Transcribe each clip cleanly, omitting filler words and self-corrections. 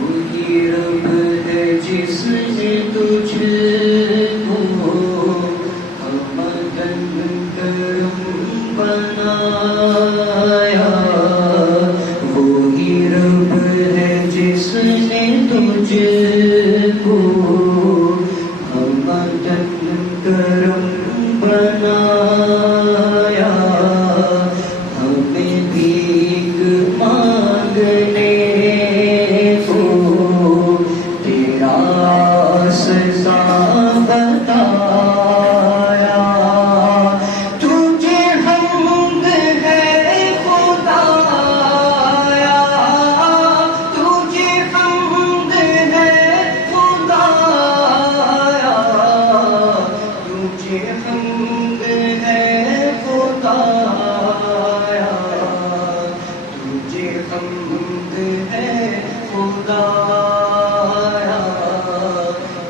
وہی رب ہے جس نے تجھ کو ہمدن کرم بنایا، وہی رب ہے جس نے تجھ کو ہمدن کرم بنایا، ہمیں بھیک مانگنے کو تیرا سزا بتایا، تجھے حمد ہے خدایا، تجھے حمد ہے خدایا، تجھے حمد ہے خدایا، تجھے حمد ہے خدایا،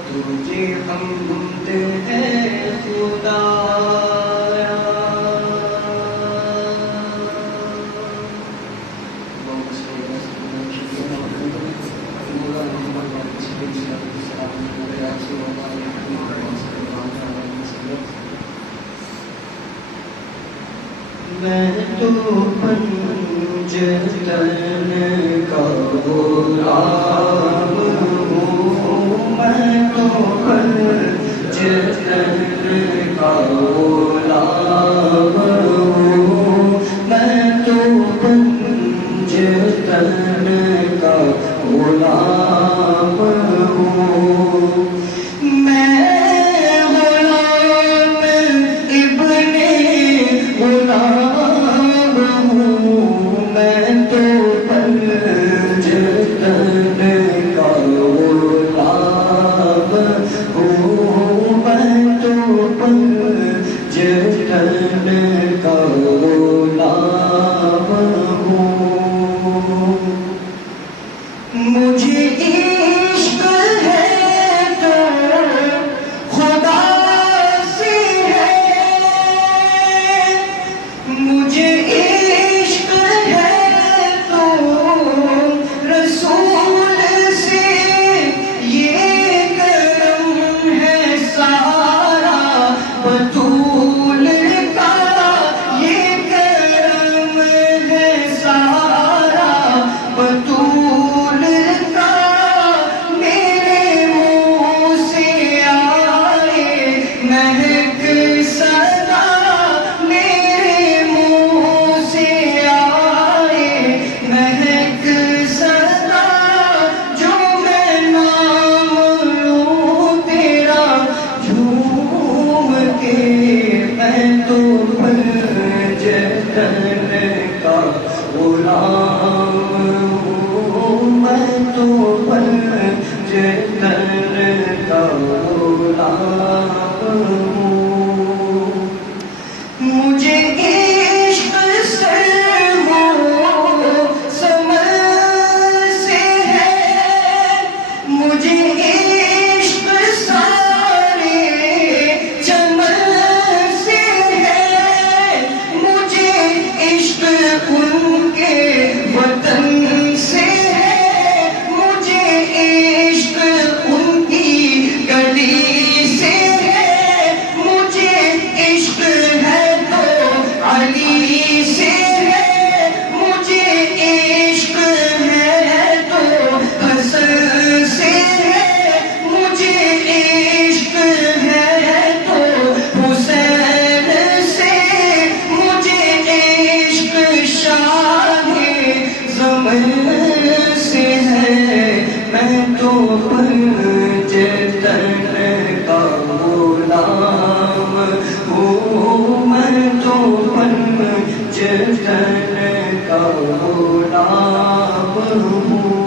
تجھے حمد ہے خدایا۔ میں تو پنجتن کا غلام ہوں، میں تو پنجتن کا غلام ہوں، میں تو پنجتن کا غلام ہوں، میں غلام ابن غلام ہوں، میں تو پنجتن کا غلام ہوں، میں تو پنجتن کا غلام ہوں، مجھے عشق ہے تو خدا سے ہے، مجھے عشق ہے تو رسول سے، یہ کرم ہے سارا بطول کا، یہ کرم ہے سارا بطول کا، میرے منہ سے آئے مہک صدا، میرے منہ سے آئے مہک صدا، جو میں نام لوں تیرا جھوم کے، میں تو پنجتن کا غلام ہوں، میں تو پنجتن کا غلام ہوں، مجھے عشق سے ہو سمر سے ہے، مجھے عشق سارے چمن سے ہے، مجھے عشق ان کے وطن سے ہے، مجھے عشق ان کی گلی سے ہے، مجھے عشق ہے تو علی سے ہے، مجھے عشق ہے تو حسن سے ہے، مجھے عشق ہے تو حسین سے، مجھے عشق شاہ زمن سے ہے، میں تو پنجتن کا غلام ہوں، میں تو پنجتن کا غلام ہوں۔